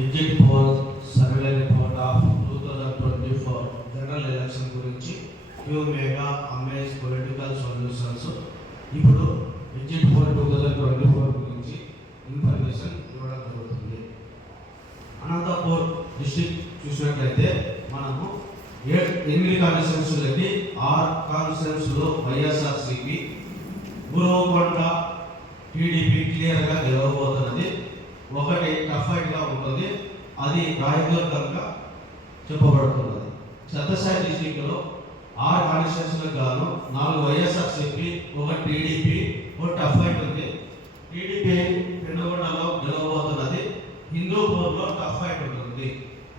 Exit poll survey report of 2024 general election గురించి Q Mega Amaze Political Solutions. ఇప్పుడు exit poll 2024 గురించి information ఇవ్వడం జరుగుతుంది. అనంతపూర్ డిస్ట్రిక్ట్ చూసినట్లయితే మనము 8 కాన్స్టిట్యూన్సీలకి 6 కాన్స్టిట్యూన్సీలో వైఎస్ఆర్సీపీ, గురవకొండ టీడీపీ క్లియర్గా గెలవబోతున్నది. ఒకటి టఫ్ ఫైట్గా ఉంటుంది, అది రాయదుర్గంగా చెప్పబడుతున్నది. సత్యసాయి డిస్టిక్లో 6 కాన్స్టిట్యూన్సీలకు గాను 4 వైఎస్ఆర్సీపీ, 1 టీడీపీ, 1 టఫ్ ఫైట్ ఉంది. టీడీపీ పెనుగొండలో గెలవబోతున్నది. హిందూపూర్లో టఫ్ ఫైట్ ఉంటుంది.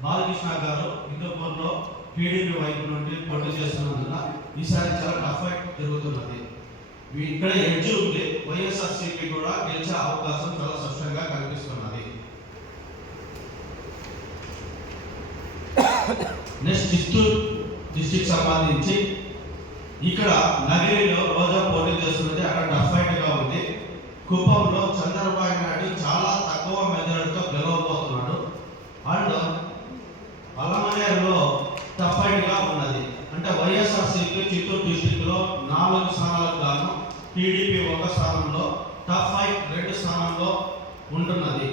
బాలకృష్ణ గారు హిందూపూర్లో టీడీపీ వైపు నుండి పోటీ చేస్తున్నందున ఈసారి చాలా టఫ్ ఫైట్ జరుగుతున్నది. ఇక్కడ ఎడ్జ్ ఉంది, వైఎస్ఆర్సీపీ కూడా గెలిచే అవకాశం చాలా స్పష్టంగా కనిపిస్తున్నది. నెక్స్ట్ చిత్తూరు డిస్ట్రిక్ట్ సంబంధించి ఇక్కడ నగిరిలో రోజా పోటీ చేస్తున్నది, అక్కడ టఫ్ ఫైట్ గా ఉంది. కుప్పంలో చంద్రబాబు నాయుడు చాలా తక్కువ మెజారిటీతో గెలవబోతున్నాడు. అండ్ పలమనేరులో టఫ్ ఫైట్ గా ఉన్నది. అంటే వైఎస్ఆర్సీపీ చిత్తూరు డిస్ట్రిక్ట్ లో 4 స్థానాలకు గాను టీడీపీ 1 స్థానంలో, టఫ్ ఫైట్ 2 స్థానంలో ఉంటున్నది.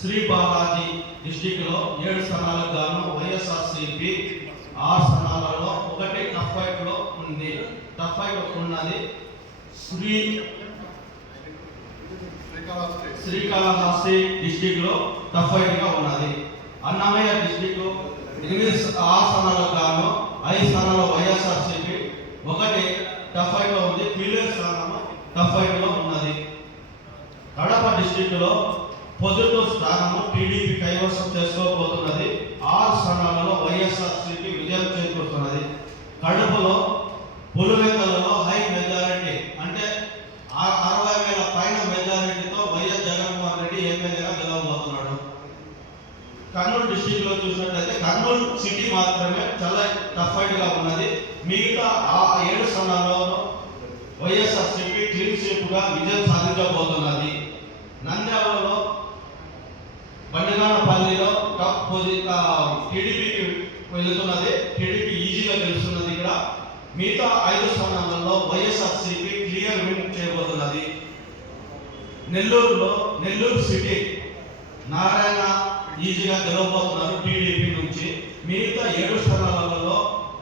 శ్రీ బాలాజీ డిస్ట్రిక్ట్ లో 7 స్థానాలకు గాను వైఎస్ఆర్సీపీ 6 స్థానాలలో 1 టఫ్ ఫైట్ లో ఉంది. టఫ్ ఫైట్ ఉన్నది. శ్రీకాళహస్తి డిస్ట్రిక్ట్ లో టఫ్ ఫైట్ గా ఉన్నది. అన్నమయ్య డిస్ట్రిక్ట్ లో 8 స్థానాలకు గాను 5 స్థానాల్లో వైఎస్ఆర్సీపీ, 1 టఫ్ ఫైట్ లో ఉంది. క్లియర్ స్థానము టఫ్ ఫైట్ లో ఉన్నది. కడప డిస్ట్రిక్ట్ లో పొద్దుటూరు స్థానము టీడీపీ కైవసం చేసుకోబోతున్నది. 6 స్థానాలలో వైఎస్ఆర్సీపీ విజయం చేకూరుతున్నది. కడపలో పులివెందులలో హై మెజారిటీ, అంటే 60,000 పైన మెజారిటీతో వైఎస్ జగన్మోహన్ రెడ్డి ఎమ్మెల్యేగా గెలవబోతున్నాడు. కర్నూలు డిస్ట్రిక్ట్ లో చూసినట్లయితే కర్నూలు సిటీ మాత్రమే చాలా టఫ్ ఫైట్ గా ఉన్నది. మిగతా 7 స్థానాల్లో వైఎస్ఆర్సీపీ క్లీన్ స్వీప్ గా విజయం సాధించబోతున్నది. నంద్యాలలో బండిగానపల్లిలో టాప్ టీడీపీకి వెళుతున్నది. టీడీపీ ఈజీగా గెలుస్తున్నది. ఇక్కడ మిగతా 5 స్థానాలలో వైఎస్ఆర్సీపీ క్లియర్ విన్ చేయబోతున్నది. నెల్లూరు సిటీ నారాయణ ఈజీగా గెలవబోతున్నారు టీడీపీ నుంచి. మిగతా 7 స్థానాలలో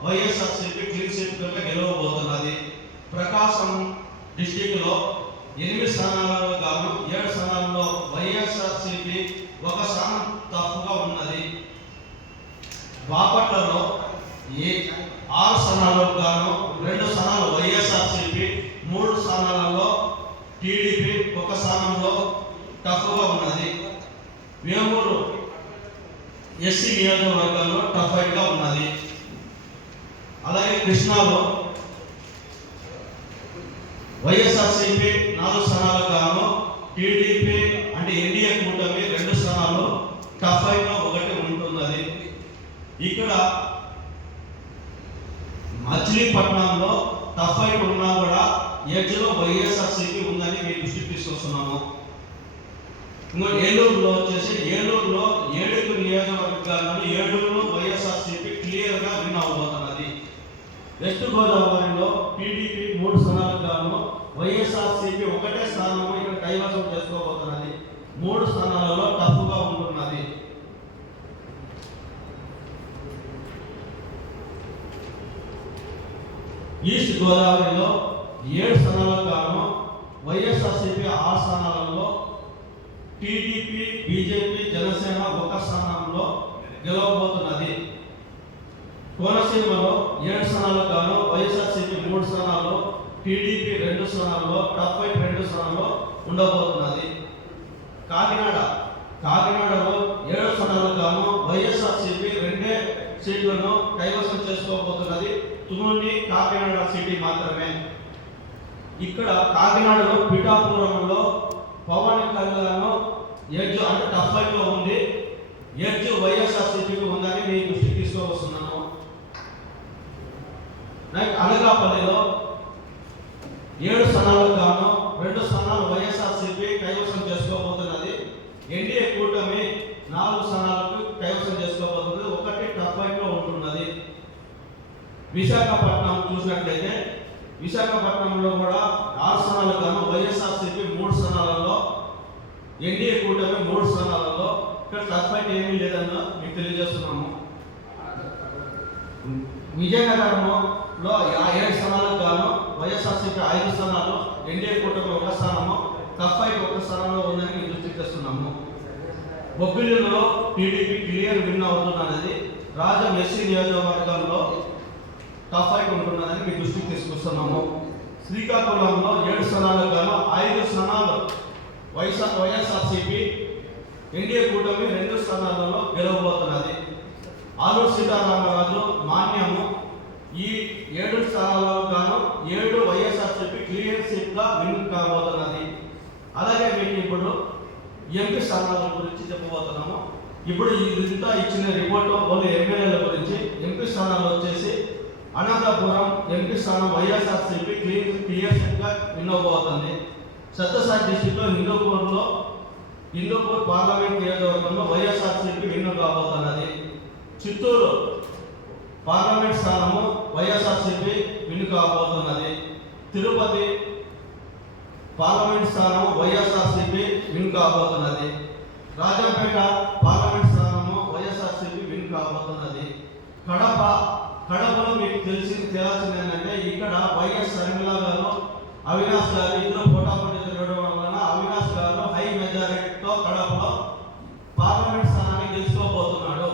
వైఎస్ఆర్సీపీ క్లీన్ స్వీప్ గా గెలవబోతున్నది. ప్రకాశం డిస్ట్రిక్ట్ లో 8 స్థానాలలో గాను 7 స్థానాల్లో వైఎస్ఆర్సీపీ 1 స్థానం తప్పుగా ఉన్నది. బాపట్లలో 6 స్థానాలకు గాను 2 స్థానాలు వైఎస్ఆర్సీపీ, 3 స్థానాలలో టీడీపీ 1 స్థానంలో టఫ్గా ఉన్నది. వేమూరు ఎస్సీ నియోజకవర్గంలో టఫ్ ఫైట్ గా ఉన్నది. అలాగే కృష్ణాలో వైఎస్ఆర్సీపీ 4 స్థానాలకు గాను టీడీపీ అంటే ఎన్డీఏ కూటమి 2 స్థానాలు టఫ్ ఫైట్ లో 1 ఉంటున్నది. ఇక్కడ మచిలీపట్నంలో టఫ్ ఫైట్ ఉన్నా కూడా ఎడ్జ్ లో వైఎస్ఆర్సీపీ ఉందని మీ దృష్టికి తీసుకొస్తున్నాము. ఏలూరులో వచ్చేసి ఏలూరులో 7 నియోజకవర్గాలను 7లో వైఎస్ఆర్సీపీ క్లియర్ గా విన్ అవబోతున్నది. వెస్ట్ గోదావరిలో టీడీపీ 3 స్థానాలకు గాను వైఎస్ఆర్సీపీ 1 స్థానము ఇక్కడ కైవసం చేసుకోబోతున్నది. 3 స్థానాలలో టఫ్ గా ఉంటున్నది. ఈస్ట్ గోదావరిలో 7 స్థానాలకు గాను వైఎస్ఆర్సీపీ 6 స్థానాలలో, టీడీపీ, బీజేపీ, జనసేన 1 స్థానంలో గెలవబోతున్నది. కోనసీమలో 7 స్థానాలకు గాను వైఎస్ఆర్సీపీ 3 స్థానాల్లో, టీడీపీ 2 స్థానాల్లో, టఫ్ ఫైట్ 2 స్థానాల్లో ఉండబోతున్నది. కాకినాడలో 7 స్థానాలకు గాను వైఎస్ఆర్సీపీ 2 సీట్లను కైవసం చేసుకోబోతున్నది. తుమ్ముని కాకినాడ సిటీ మాత్రమే. ఇక్కడ కాకినాడలో పిఠాపురంలో పవన్ కళ్యాణ్ ఎడ్జ్ అంటే టఫ్ ఫైట్ లో ఉంది. ఎడ్జ్ వైఎస్ఆర్సీపీకి ఉందని మీ దృష్టికి తీసుకువస్తున్నాను. అనకాపల్లిలో 7 స్థానాలకు గాను 2 స్థానాలు వైఎస్ఆర్సీపీ కైవసం చేసుకోబోతున్నది. ఎన్డీఏ కూటమి 4 విశాఖపట్నం చూసినట్లయితే విశాఖపట్నంలో కూడా 6 స్థానాలకు గాను వైఎస్ఆర్సీపీ 3 స్థానాలలో, ఎన్డీఏ కూటమి 3 స్థానాలలో. ఇక్కడ టఫ్ ఫైట్ ఏమీ లేదన్న మీకు తెలియజేస్తున్నాము. విజయనగరంలో 7 స్థానాలకు గాను వైఎస్ఆర్సీపీ 5 స్థానాలు, ఎన్డీఏ కూటమి 1 స్థానము, టఫ్ ఫైట్ 1 స్థానంలో ఉందని మీకు దృష్టికి తెస్తున్నాము. బొబ్బిలిలో టీడీపీ క్లియర్ విన్ అవుతున్నది. రాజమెస్సి నియోజకవర్గంలో టఫ్ ఫైట్ ఉంటున్నదని మీ దృష్టికి తీసుకొస్తున్నాము. శ్రీకాకుళంలో 7 స్థానాలకు గాను 5 స్థానాలు వైఎస్ఆర్సీపీ, ఎన్డీఏ కూటమి 2 స్థానాలలో గెలవబోతున్నది. ఆలూరు సీతారామరాజు మాన్యము ఈ 7 స్థానాలకు గాను 7 వైఎస్ఆర్సీపీ క్లియర్ సీట్గా విన్ కాబోతున్నది. అలాగే మీకు ఇప్పుడు ఎంపీ స్థానాల గురించి చెప్పబోతున్నాము. ఇప్పుడు ఇంత ఇచ్చిన రిపోర్ట్ ఓన్లీ ఎమ్మెల్యేల గురించి. ఎంపీ స్థానాలు వచ్చేసి అనంతపురం ఎంపీ స్థానం వైఎస్ఆర్సీపీ క్లియర్ సీట్గా విన్ అవబోతుంది. సత్యసాయి డిస్టిక్లో హిందూపూర్ పార్లమెంట్ నియోజకవర్గంలో వైఎస్ఆర్సీపీ విన్ కాబోతున్నది. చిత్తూరు పార్లమెంట్ స్థానము వైఎస్ఆర్సీపీ విన్ కాబోతున్నది. తిరుపతి పార్లమెంట్ స్థానము వైఎస్ఆర్సీపీ విన్ కాబోతున్నది. రాజంపేట పార్లమెంట్ స్థానము వైఎస్ఆర్సీపీ విన్ కాబోతున్నది. కడపలో మీకు తెలియాల్సింది ఏంటంటే ఇక్కడ వైఎస్ షర్మిల గారు, అవినాష్ గారు ఇద్దరు పోటాపోటీ జరగడం వలన అవినాష్ గారు హై మెజారిటీతో కడపలో పార్లమెంట్ స్థానాన్ని గెలుచుకోబోతున్నాడు.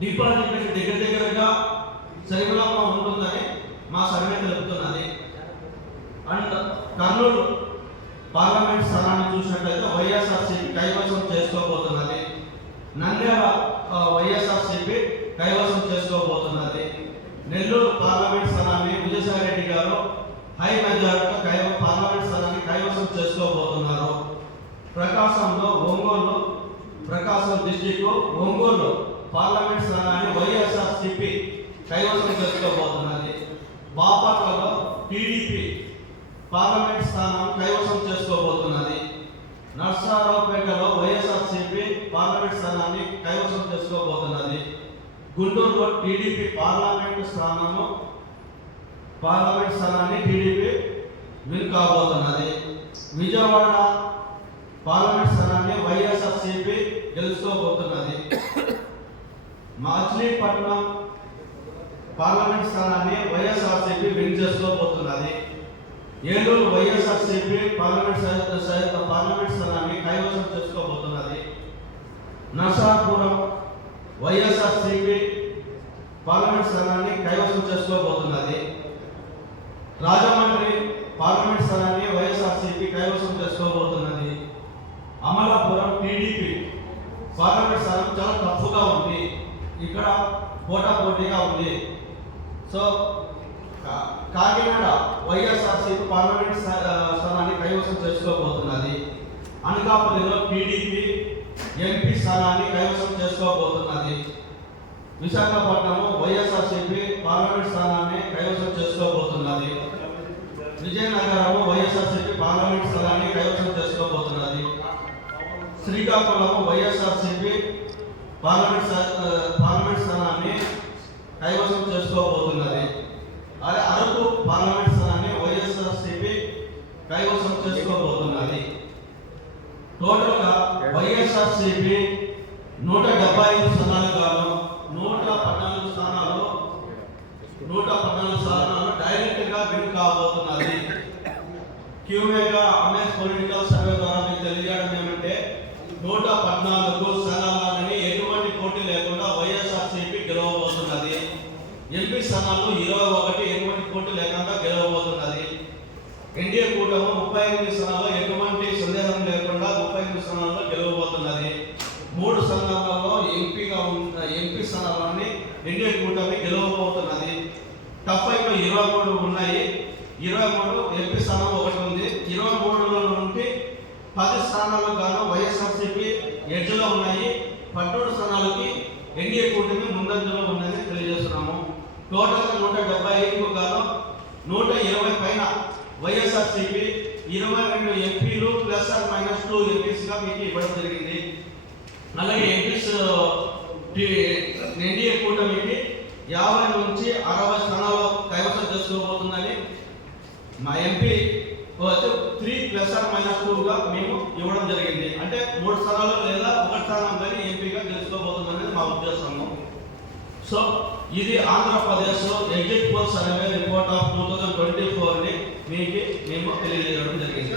డిపాజిట్ దగ్గరగా షర్మిలమ్మ ఉంటుందని మా సర్వే తెలుపుతున్నది. అండ్ కర్నూలు పార్లమెంట్ స్థానాన్ని చూసినట్లయితే వైఎస్ఆర్సీపీ కైవసం చేసుకోబోతున్నది. నంద్యాల వైఎస్ఆర్సీపీ కైవసం చేసుకోబోతున్నది. నెల్లూరు పార్లమెంట్ స్థానాన్ని విజయసాయి రెడ్డి గారు హై మెజారిటీతో పార్లమెంట్ స్థానాన్ని కైవసం చేసుకోబోతున్నారు. ప్రకాశం డిస్టిక్ ఒంగోలు పార్లమెంట్ స్థానాన్ని వైఎస్ఆర్సీపీ కైవసం చేసుకోబోతున్నది. బాపట్లలో టీడీపీ పార్లమెంట్ స్థానం కైవసం చేసుకోబోతున్నది. నర్సారావుపేటలో వైఎస్ఆర్సీపీ పార్లమెంట్ స్థానాన్ని కైవసం చేసుకోబోతున్నది. గుంటూరులో టీడీపీ పార్లమెంట్ స్థానాన్ని టీడీపీ విన్ కాబోతున్నది. విజయవాడ పార్లమెంట్ స్థానాన్ని వైఎస్ఆర్సీపీ గెలుచుకోబోతున్నది. మచిలీపట్నం పార్లమెంట్ స్థానాన్ని వైఎస్ఆర్సీపీ విన్ చేసుకోబోతున్నది. ఏలూరు వైఎస్ఆర్సీపీ పార్లమెంట్ స్థానాన్ని కైవసం చేసుకోబోతున్నది. నర్సాపురం వైఎస్ఆర్సీపీ పార్లమెంట్ స్థానాన్ని కైవసం చేసుకోబోతున్నది. రాజమండ్రి పార్లమెంట్ స్థానాన్ని వైఎస్ఆర్సీపీ కైవసం చేసుకోబోతున్నది. అమలాపురం టీడీపీ పార్లమెంట్ స్థానం చాలా తప్పుగా ఉంది. ఇక్కడ పోటాపోటీగా ఉంది. సో కాకినాడ వైఎస్ఆర్సీపీ పార్లమెంట్ స్థానాన్ని కైవసం చేసుకోబోతున్నది. అనకాపల్లిలో టీడీపీ ఎంపీ స్థానాన్ని కైవసం చేసుకోబోతున్నది. విశాఖపట్నము వైఎస్ఆర్సీపీ పార్లమెంట్ స్థానాన్ని కైవసం చేసుకోబోతున్నది. విజయనగరము వైఎస్ఆర్సీపీ పార్లమెంట్ స్థానాన్ని కైవసం చేసుకోబోతున్నది. శ్రీకాకుళము వైఎస్ఆర్సీపీ పార్లమెంట్ స్థానాన్ని కైవసం చేసుకోబోతున్నది. అదే అరకు పార్లమెంట్ స్థానాన్ని వైఎస్ఆర్సీపీ కైవసం చేసుకోబోతున్నది. టోటల్గా వైఎస్ఆర్సీపీ 175 స్థానాలు గాను 114 స్థానాలు డైరెక్ట్గా విన్ కాబోతున్నది. క్యూమేగా అమెస్ పొలిటికల్ సర్వే ద్వారా మీకు తెలియజేయడం ఏమంటే 114 స్థానాలని ఎటువంటి పోటీ లేకుండా వైఎస్ఆర్సీపీ గెలవబోతున్నది. ఎంపీ స్థానాలు 21 ఎటువంటి పోటీ లేకుండా గెలవబోతున్నది. ఎన్డీఏ కూటమి 38 స్థానాల్లో ఎటువంటి సందేహం లేకుండా 38 స్థానాల్లో గెలవబోతున్నది. 3 స్థానాలలో ఎంపీ స్థానాలన్నీ ఎన్డీఏ కూటమి గెలవబోతున్నది. టఫ్ ఫైట్లో 23 ఉన్నాయి. 23 ఎంపీ స్థానం ఒకటి ఉంది. 23లో నుండి 10 స్థానాలకు గాను వైఎస్ఆర్సీపీ ఎడ్జ్లో ఉన్నాయి. 13 స్థానాలకి ఎన్డీఏ కూటమి ముందంజలో ఉందని తెలియజేస్తున్నాము. టోటల్గా 175కు గాను 120 పైన వైఎస్ఆర్సీపీ 22 ఎంపీలు +−2 ఎంపీస్గా మీకు ఇవ్వడం జరిగింది. అలాగే ఎంపీస్ ఎన్డీఏ కూటమికి 50 నుంచి 60 స్థానాలు కైవసం చేసుకోబోతుందని మా ఎంపీ 3+or-2గా మేము ఇవ్వడం జరిగింది. అంటే 3 స్థానాలు లేదా 1 స్థానం కానీ ఎంపీగా గెలుచుకోబోతుందనేది మా ఉద్దేశము. సో ఇది Andhra Pradesh exit poll survey report of 2024ని మీకు మేము తెలియజేయడం జరిగింది.